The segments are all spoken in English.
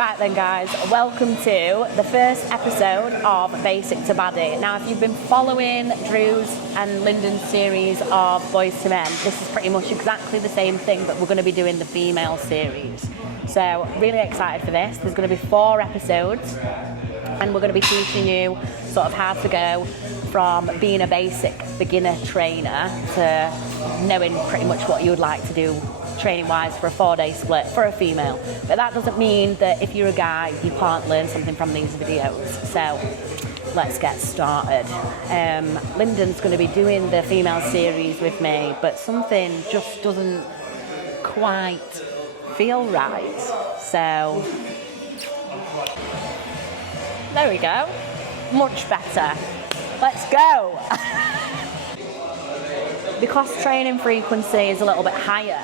Right then guys, welcome to the first episode of Basic to Baddie. Now if you've been following Drew's and Lynden's series of Boys to Men, this is pretty much exactly the same thing, but we're going to be doing the female series. So really excited for this. There's going to be 4 episodes and we're going to be teaching you sort of how to go from being a basic beginner trainer to knowing pretty much what you would like to do training wise for a 4-day split for a female. But that doesn't mean that if you're a guy you can't learn something from these videos. So let's get started. Lynden's going to be doing the female series with me, but something just doesn't quite feel right. So there we go. Much better. Let's go. Because training frequency is a little bit higher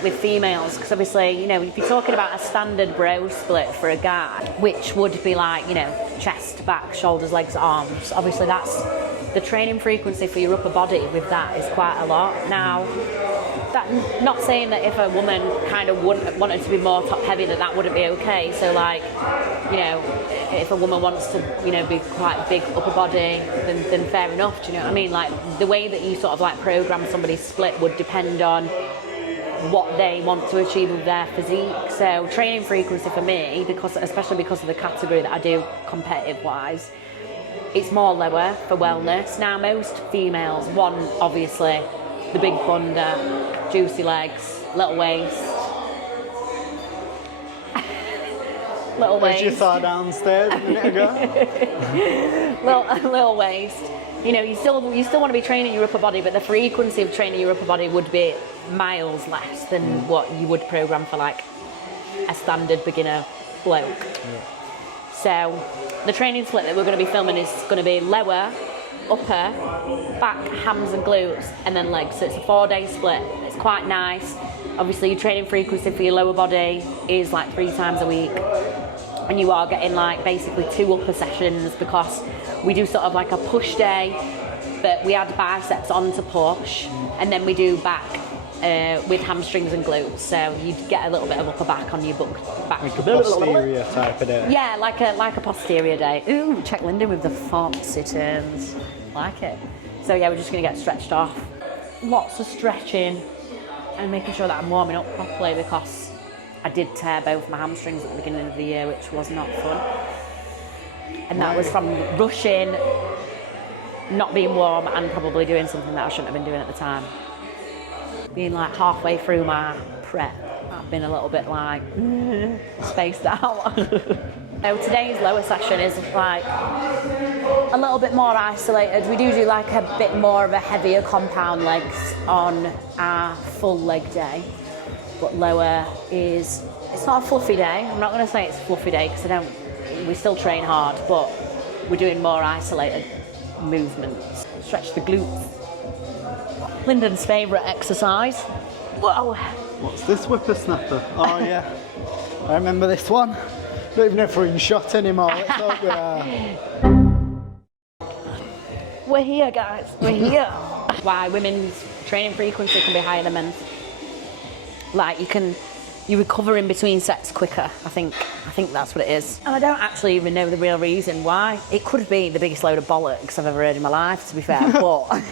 with females, because obviously, you know, if you're talking about a standard bro split for a guy, which would be like, you know, chest, back, shoulders, legs, arms, obviously that's the training frequency for your upper body with that is quite a lot. Now, that not saying that if a woman kind of wanted to be more top heavy that wouldn't be okay. So like, you know, if a woman wants to, you know, be quite big upper body, then fair enough, do you know what I mean? Like the way that you sort of like program somebody's split would depend on what they want to achieve with their physique. So training frequency for me, especially because of the category that I do competitive wise, it's more lower for wellness. Now most females want obviously the big bunda, juicy legs, little waist. Little waist. As you saw downstairs a minute ago. little waist. You know, you still want to be training your upper body, but the frequency of training your upper body would be miles less than what you would program for like a standard beginner bloke. Yeah. So the training split that we're going to be filming is going to be lower, upper, back, hams and glutes, and then legs. So it's a 4-day split. It's quite nice. Obviously your training frequency for your lower body is like 3 times a week, and you are getting like basically 2 upper sessions, because we do sort of like a push day, but we add biceps on to push, and then we do back with hamstrings and glutes. So you get a little bit of upper back on your back. Like a posterior type of day. Yeah, like a posterior day. Ooh, check Lynden with the fancy turns. Like it. So yeah, we're just going to get stretched off. Lots of stretching and making sure that I'm warming up properly, because I did tear both my hamstrings at the beginning of the year, which was not fun. And that was from rushing, not being warm, and probably doing something that I shouldn't have been doing at the time. Being like halfway through my prep, I've been a little bit like spaced out. So today's lower session is like a little bit more isolated. We do like a bit more of a heavier compound legs on our full leg day, but lower is, it's not a fluffy day. I'm not going to say it's a fluffy day because we still train hard, but we're doing more isolated movements. Stretch the glutes. Lynden's favourite exercise. Whoa. What's this whippersnapper? Oh yeah, I remember this one. Don't even know if we're in shot anymore. Let's hope we are. We're here, guys. We're here. Why women's training frequency can be higher than men's. Like you recover in between sets quicker. I think that's what it is. And I don't actually even know the real reason why. It could be the biggest load of bollocks I've ever heard in my life, to be fair, but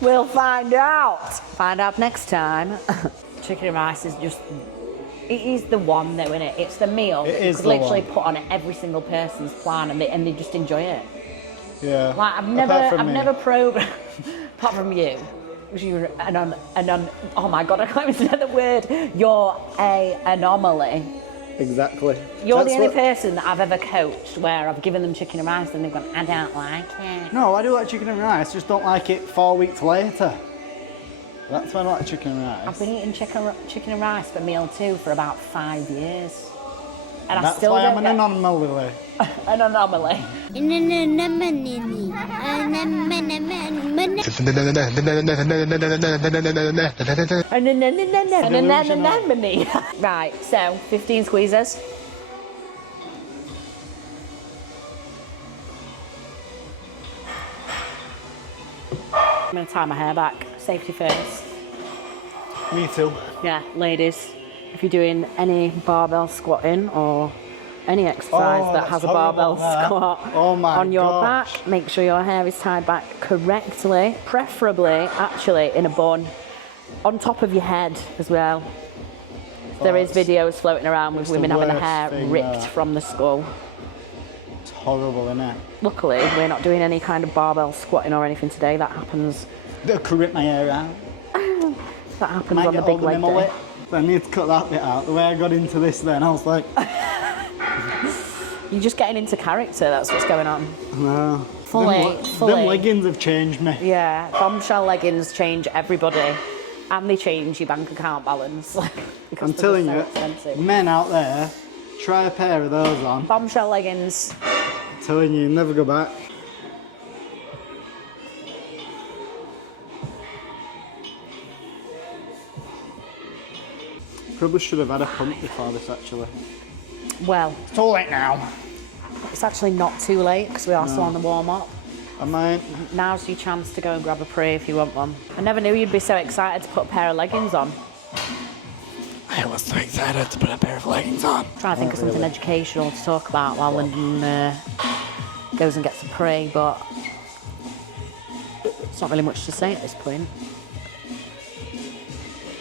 we'll find out. Find out next time. Chicken and rice is just, it is the one though, isn't it? It's the meal it is you could literally put on every single person's plan, and they just enjoy it. Yeah. Like I've never programmed, apart from you. You're oh my god, I can't even say the word. You're a anomaly. Exactly. You're the only person that I've ever coached where I've given them chicken and rice and they've gone, I don't like it. No, I do like chicken and rice, just don't like it 4 weeks later. That's why I like chicken and rice. I've been eating chicken and rice for meal 2 for about 5 years. And that's why I'm an anomaly. An anomaly. Right, so 15 squeezers. I'm going to tie my hair back. Safety first. Me too. Yeah, ladies. if you're doing any barbell squatting or any exercise that has a barbell squat on your back, make sure your hair is tied back correctly, preferably actually in a bun, on top of your head as well. There is videos floating around with women having their hair ripped from the skull. It's horrible, isn't it? Luckily, we're not doing any kind of barbell squatting or anything today. That happens. I could rip my hair out. That happens on the big leg day. I need to cut that bit out. The way I got into this then, I was like... You're just getting into character, that's what's going on. No. Fully. Them leggings have changed me. Yeah, bombshell leggings change everybody. And they change your bank account balance. I'm telling you, men out there, try a pair of those on. Bombshell leggings. I'm telling you, never go back. Probably should have had a pump before this actually. Well, it's too late now. It's actually not too late because we are still on the warm-up. I might. Now's your chance to go and grab a pre if you want one. I never knew you'd be so excited to put a pair of leggings on. I was so excited to put a pair of leggings on. Trying to think of something educational to talk about while Lynden goes and gets a pre, but it's not really much to say at this point.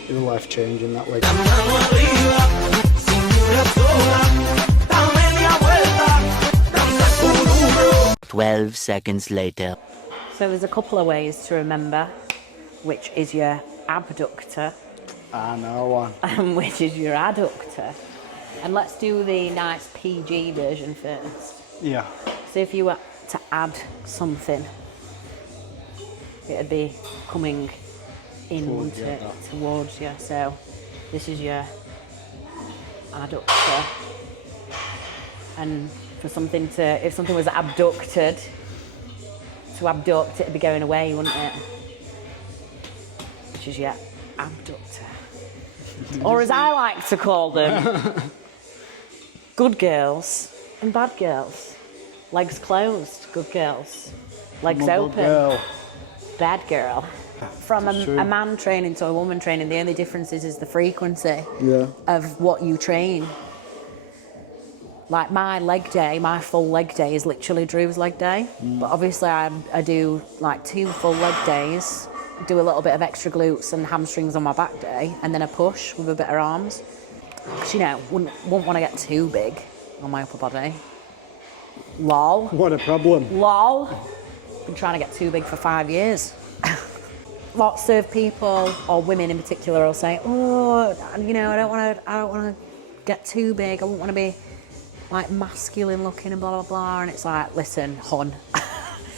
It's life-changing, that leg. 12 seconds later. So there's a couple of ways to remember which is your abductor I know one. and which is your adductor. And let's do the nice PG version first. Yeah. So if you were to add something, it'd be coming towards you. So this is your adductor. And for something to, if something was abducted, to abduct, it'd be going away, wouldn't it? Which is your abductor. Or as I like to call them, good girls and bad girls. Legs closed, good girls. Legs open, bad girl. From a man training to a woman training, the only difference is the frequency of what you train. Like my leg day, my full leg day is literally Drew's leg day. But obviously I do like 2 full leg days, do a little bit of extra glutes and hamstrings on my back day, and then a push with a bit of arms. Because, you know, wouldn't want to get too big on my upper body. Lol. What a problem. Lol. Been trying to get too big for 5 years. Lots of people, or women in particular, will say, oh, you know, I don't want to get too big. I won't want to be like masculine looking and blah blah blah. And it's like, listen, hon.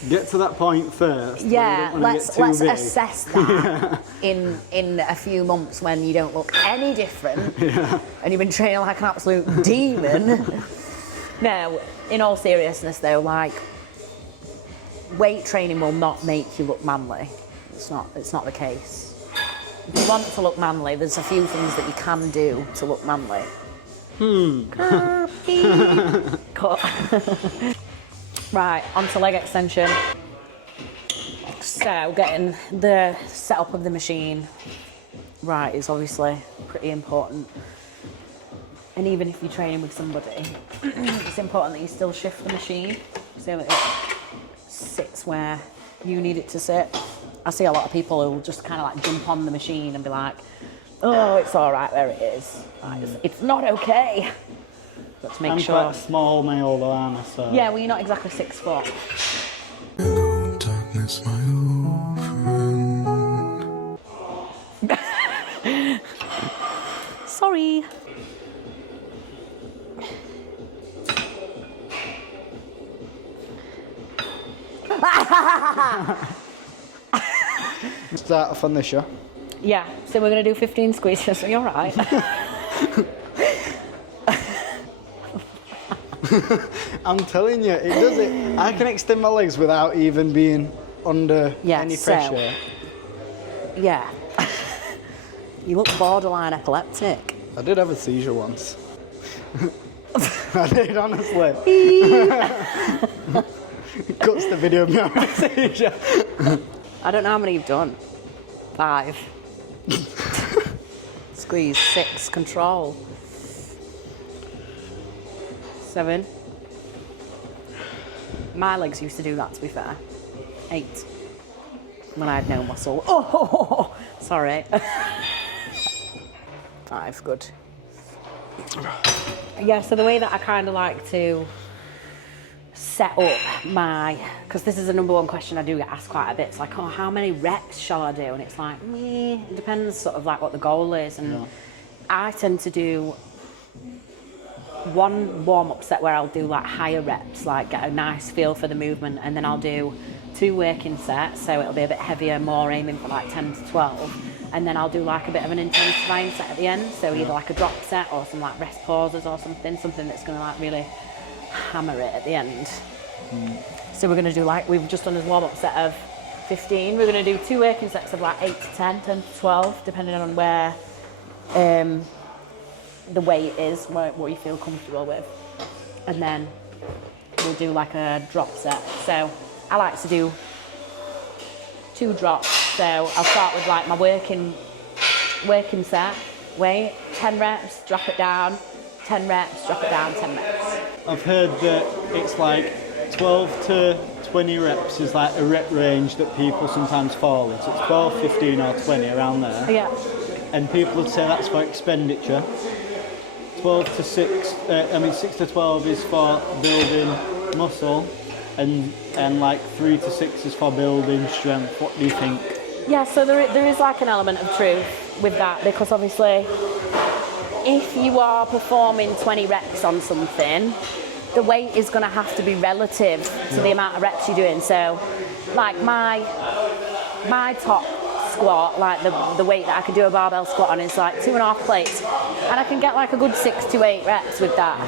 Get to that point first. Yeah, let's assess that in a few months when you don't look any different and you've been training like an absolute demon. No, in all seriousness though, like, weight training will not make you look manly. It's not the case. If you want to look manly, there's a few things that you can do to look manly. Cut. Right, onto leg extension. So getting the setup of the machine right is obviously pretty important. And even if you're training with somebody, it's important that you still shift the machine so that it sits where you need it to sit. I see a lot of people who just kind of like jump on the machine and be like, oh, it's all right where it is. Like, it's not okay. But to make sure. I'm quite small male though, aren't I? So. Yeah, well, you're not exactly 6 foot. Hello, darkness, my old friend. Sorry. Start off on this, yeah? Yeah, so we're going to do 15 squeezes, so you're right. I'm telling you, it does it. I can extend my legs without even being under any pressure. Yeah. You look borderline epileptic. I did have a seizure once. I did, honestly. Cuts the video of me having a seizure. I don't know how many you've done. 5. It's squeeze. 6, control. 7. My legs used to do that, to be fair. 8. When I had no muscle. Oh, sorry. 5, good. Yeah, so the way that I kind of like to set up my, because this is the number one question I do get asked quite a bit. It's like, oh, how many reps shall I do? And it's like, it depends sort of like what the goal is. And I tend to do one warm-up set where I'll do like higher reps, like get a nice feel for the movement, and then I'll do 2 working sets, so it'll be a bit heavier, more aiming for like 10 to 12, and then I'll do like a bit of an intensifying set at the end, so either like a drop set or some like rest pauses or something that's going to like really hammer it at the end. So we're going to do like, we've just done a warm-up set of 15, we're going to do 2 working sets of like 8 to 10, 10 to 12, depending on where the weight is, what you feel comfortable with, and then we'll do like a drop set. So I like to do 2 drops, so I'll start with like my working set, weight, 10 reps, drop it down, 10 reps, drop it down, 10 reps. I've heard that it's like 12 to 20 reps is like a rep range that people sometimes fall in. So it's 12, 15 or 20, around there. Yeah. And people would say that's for expenditure. 12 to 6, 6 to 12 is for building muscle, and like 3 to 6 is for building strength. What do you think? Yeah, so there is like an element of truth with that, because obviously if you are performing 20 reps on something, the weight is going to have to be relative to the amount of reps you're doing. So like my top squat, like the weight that I can do a barbell squat on is like 2.5 plates, and I can get like a good 6 to 8 reps with that.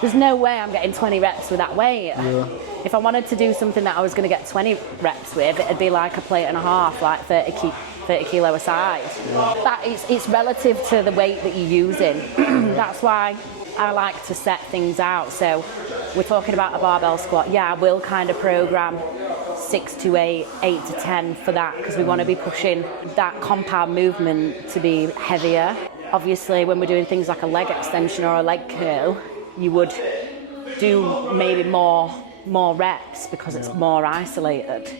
There's no way I'm getting 20 reps with that weight. If I wanted to do something that I was going to get 20 reps with, it'd be like a plate and a half, like 30 kilo a side. That it's relative to the weight that you're using. That's why I like to set things out. So we're talking about a barbell squat. Yeah, I will kind of program 6 to 8, 8 to 10 for that, because we want to be pushing that compound movement to be heavier. Obviously, when we're doing things like a leg extension or a leg curl, you would do maybe more reps because it's more isolated.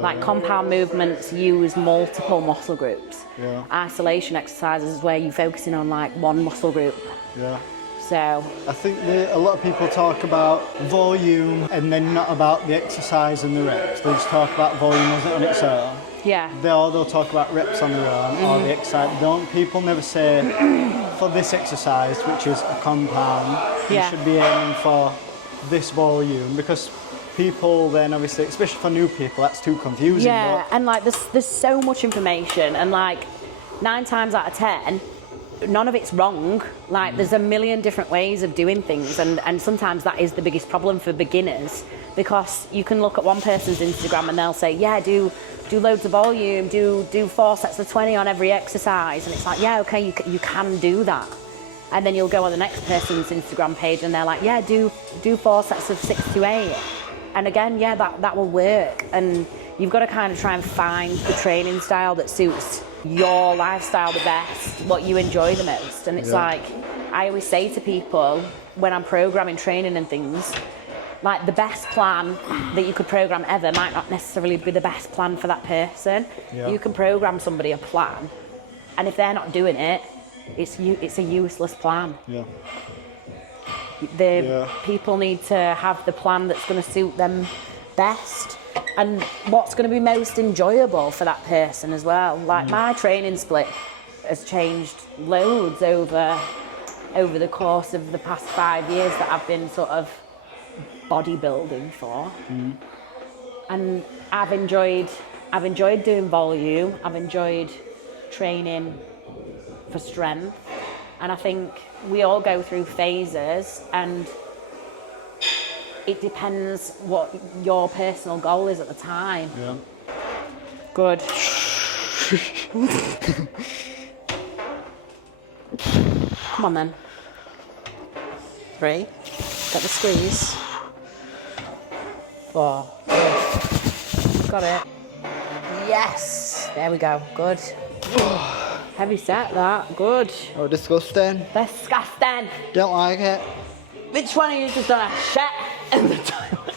Like compound movements use multiple muscle groups. Isolation exercises is where you're focusing on like one muscle group. So I think a lot of people talk about volume and then not about the exercise and the reps. They just talk about volume on its own. yeah. They'll talk about reps on their own or the exercise. People never say for this exercise, which is a compound, you should be aiming for this volume, because people then obviously, especially for new people, that's too confusing. Yeah, and like there's so much information, and like 9 times out of 10, none of it's wrong. Like there's a million different ways of doing things, and sometimes that is the biggest problem for beginners, because you can look at one person's Instagram and they'll say, yeah, do loads of volume, do 4 sets of 20 on every exercise, and it's like, yeah, okay, you can do that. And then you'll go on the next person's Instagram page and they're like, yeah, do 4 sets of 6 to 8. And again, yeah, that will work. And you've got to kind of try and find the training style that suits your lifestyle the best, what you enjoy the most. And it's like, I always say to people when I'm programming training and things, like the best plan that you could program ever might not necessarily be the best plan for that person. You can program somebody a plan, and if they're not doing it, it's a useless plan. People need to have the plan that's going to suit them best, and what's going to be most enjoyable for that person as well. Like my training split has changed loads over the course of the past 5 years that I've been sort of bodybuilding for. And I've enjoyed doing volume, I've enjoyed training for strength, and I think we all go through phases, and it depends what your personal goal is at the time. Good. Come on then. 3. Get the squeeze. 4. Good. Got it. Yes. There we go. Good. Heavy set, that. Good. Oh, disgusting. Disgusting. Don't like it. Which one of you just done a shit in the toilet?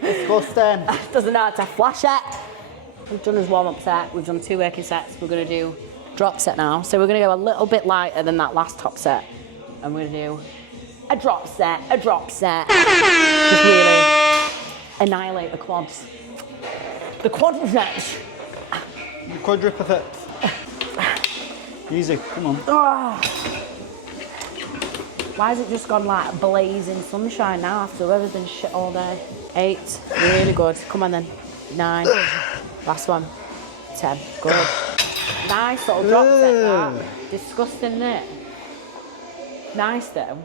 Disgusting. Doesn't know how to flash it. We've done his warm-up set. We've done 2 working sets. We're going to do drop set now. So we're going to go a little bit lighter than that last top set. And we're going to do a drop set. Just really annihilate the quads. The quadriceps. The quadriceps. Easy, come on. Oh. Why has it just gone like blazing sunshine now after the weather's been shit all day? 8, really good. Come on then. 9, last one. 10, good. Nice little drop set that. Disgusting, isn't it? Nice though.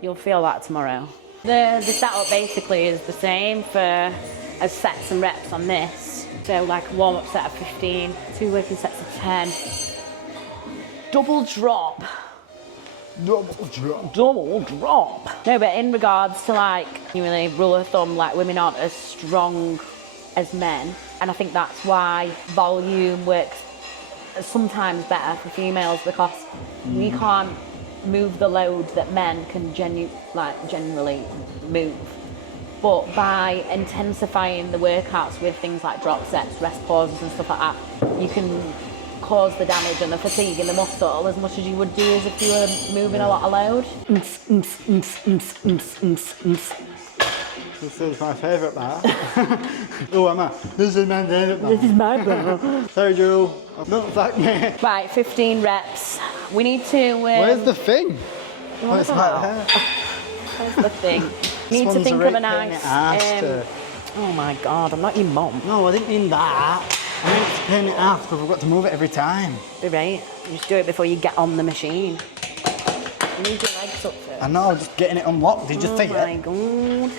You'll feel that tomorrow. The setup basically is the same for as sets and reps on this. So like a warm-up set of 15, 2 working sets of 10. Double drop. Double drop. No, but in regards to like, you really rule of thumb, like women aren't as strong as men. And I think that's why volume works sometimes better for females, because we can't move the load that men can generally move. But by intensifying the workouts with things like drop sets, rest pauses and stuff like that, you can cause the damage and the fatigue in the muscle as much as you would do as if you were moving a lot of load. This is my favourite part. Oh, Emma, this is my favourite part. This is my bro. Sorry, Drew. Don't thank me. Right, 15 reps. We need to... Where's the thing? Oh, it's right there. Where's the thing? Need to think of a nice... oh my God, I'm not your mum. No, I didn't mean that. I meant to pin it off because I've got to move it every time. Be right. You just do it before you get on the machine. You need your legs up first. I know, just getting it unlocked. Did you see it? Oh my God.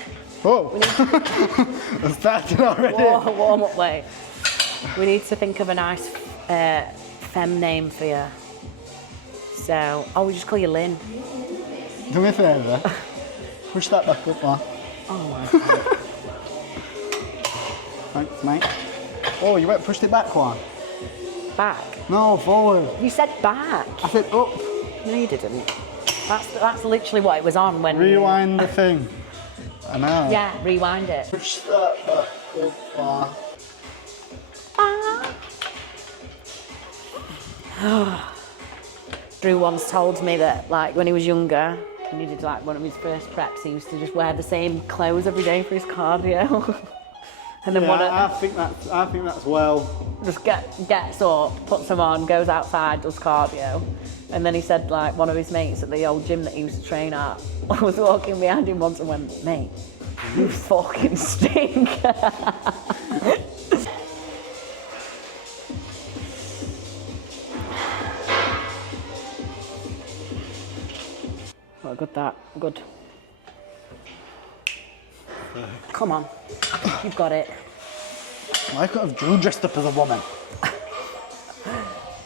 Whoa. I started already. Warm up way. We need to think of a nice femme name for you. So, we just call you Lynn. Do me a favour. Push that back up, man. Oh my God. Thanks, mate. Oh, you went pushed it back one. Back? No, forward. You said back. I said up. No, you didn't. That's literally what it was on when... Rewind the thing. I know. Yeah, rewind it. Push that back up, Drew once told me that, like, when he was younger, when he did like one of his first preps, he used to just wear the same clothes every day for his cardio. And then I think that's well. Just gets up, puts them on, goes outside, does cardio. And then he said, like, one of his mates at the old gym that he used to train at was walking behind him once and went, "Mate, you fucking stink." Well, good that. Good. Come on. You've got it. I could have Drew dressed up as a woman.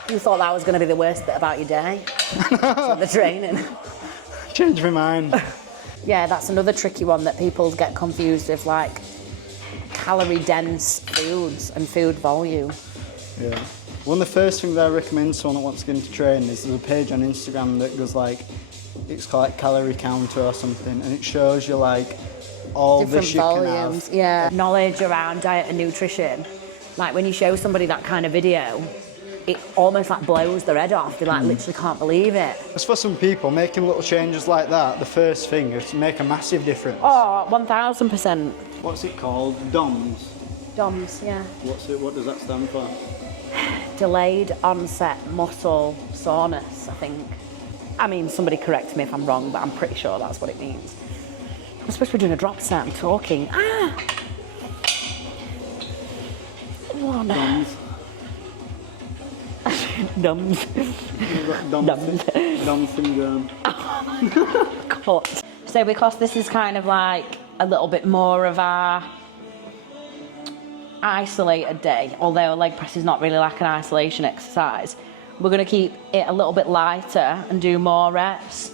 You thought that was going to be the worst bit about your day? The training. Change my mind. Yeah, that's another tricky one that people get confused with, like calorie-dense foods and food volume. Yeah. One of the first things I recommend to someone that wants to get into training is there's a page on Instagram that goes like, it's called like calorie counter or something, and it shows you like all Different this you volumes, can have. yeah. Knowledge around diet and nutrition. Like when you show somebody that kind of video, it almost like blows their head off. They like literally can't believe it. As for some people, making little changes like that, the first thing is to make a massive difference. Oh, 1000%. What's it called? DOMS? DOMS, yeah. What does that stand for? Delayed onset muscle soreness, I think. I mean, somebody correct me if I'm wrong, but I'm pretty sure that's what it means. I'm supposed to be doing a drop set, I'm talking. One. DOMS. DOMS syndrome. Cut. So because this is kind of like a little bit more of our isolated day, although a leg press is not really like an isolation exercise, we're going to keep it a little bit lighter and do more reps.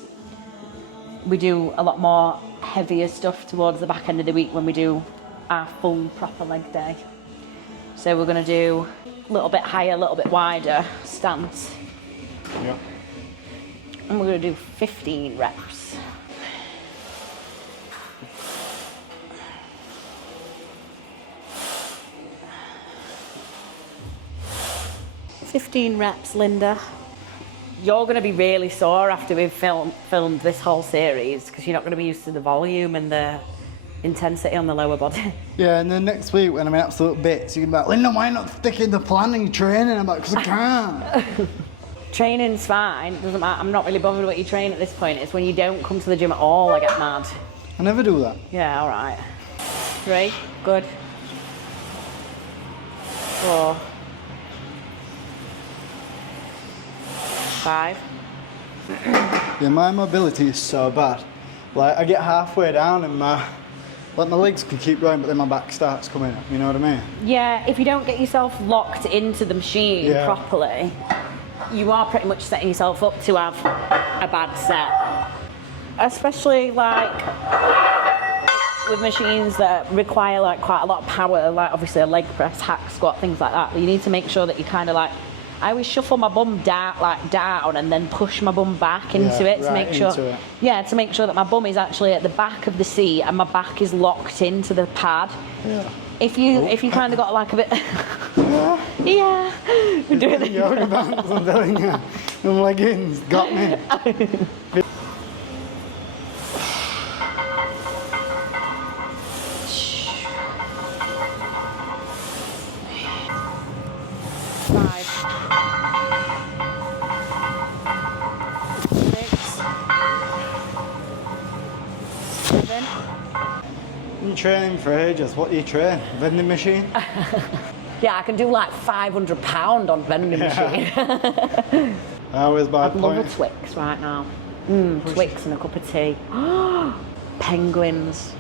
We do a lot more heavier stuff towards the back end of the week when we do our full proper leg day. So we're going to do a little bit higher, a little bit wider stance. Yeah. And we're going to do 15 reps. "15 reps, Linda. You're going to be really sore after we've filmed this whole series because you're not going to be used to the volume and the intensity on the lower body." Yeah, and then next week when I'm in absolute bits, you're going to be like, "Linda, why not sticking the plan in your training?" I'm like, "Because I can't." Training's fine, doesn't matter. I'm not really bothered what you train at this point. It's when you don't come to the gym at all I get mad. I never do that. Yeah, all right. 3, good. 4, 5. Yeah, my mobility is so bad. Like, I get halfway down and my legs can keep going, but then my back starts coming up, you know what I mean? Yeah, if you don't get yourself locked into the machine properly, you are pretty much setting yourself up to have a bad set. Especially like with machines that require like quite a lot of power, like obviously a leg press, hack squat, things like that. You need to make sure that you kind of like, I always shuffle my bum down and then push my bum back into it to make sure. To make sure that my bum is actually at the back of the seat and my back is locked into the pad. Yeah. If you kind of got like a bit. Yeah. We're doing it. Yoga pants, I'm telling you. Them leggings got me. 5, 6, 7. Been training for ages. What do you train? Vending machine? Yeah, I can do like 500 pound on vending machine. I always buy I'd love a Twix right now. Twix and a cup of tea. Penguins.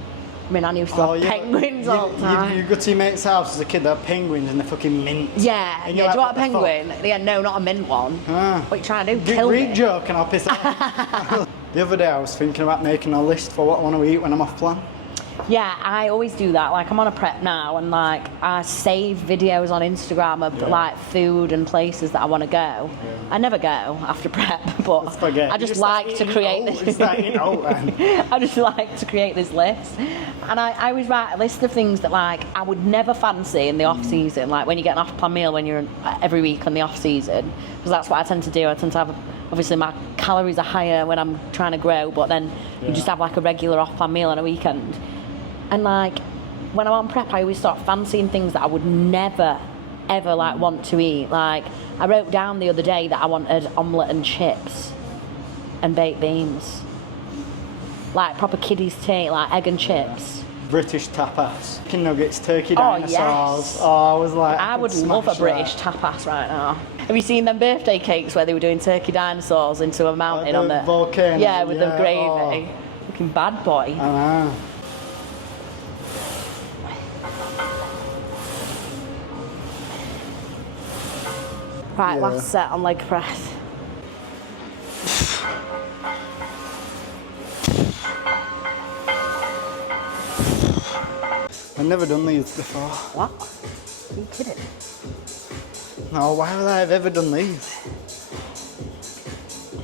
I mean, I used to have penguins all the time. You go to your mate's house as a kid, they have penguins and they're fucking mint. Yeah, do you want a penguin? Yeah, no, not a mint one. What are you trying to do? Kill me? Read joke and I'll piss off. The other day I was thinking about making a list for what I want to eat when I'm off plan. Yeah, I always do that. Like, I'm on a prep now and like I save videos on Instagram of like food and places that I want to go. Yeah. I never go after prep, but I just like to create this. I just like to create this list, and I always write a list of things that like I would never fancy in the off season. Like when you get an off plan meal when you're every week on the off season, because that's what I tend to do. I tend to have obviously my calories are higher when I'm trying to grow, but then you just have like a regular off plan meal on a weekend. And like, when I'm on prep, I always start fancying things that I would never, ever like want to eat. Like, I wrote down the other day that I wanted omelette and chips and baked beans. Like proper kiddies tea, like egg and chips. British tapas. Chicken nuggets, turkey dinosaurs. Yes. Oh, I was like, I would love a British tapas right now. Have you seen them birthday cakes where they were doing turkey dinosaurs into a mountain on the volcano? Yeah, with the gravy. Looking bad boy. I know. Right, last set on leg press. I've never done these before. What? Are you kidding? No, why would I have ever done these?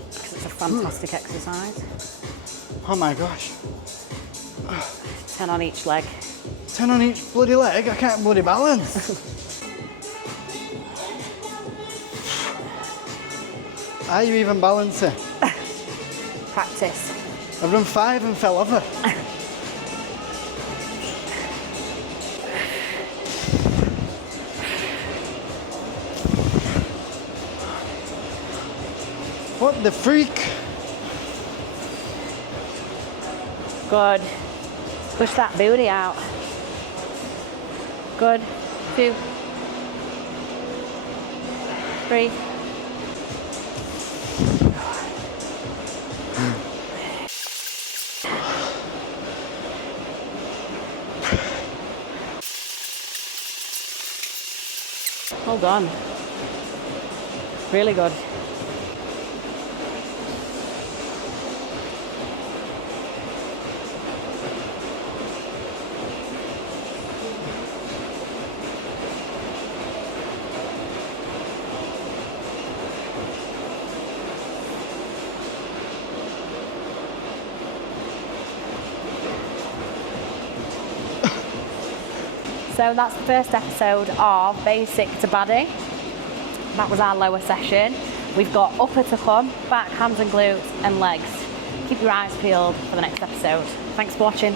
Because it's a fantastic exercise. Oh my gosh. 10 on each leg. 10 on each bloody leg? I can't bloody balance. Are you even balancing? Practice. I've done 5 and fell over. What the freak? Good. Push that booty out. Good. 2, 3. Well done. Really good. So that's the first episode of Basic to Baddie. That was our lower session. We've got upper to come, back, hams and glutes and legs. Keep your eyes peeled for the next episode. Thanks for watching.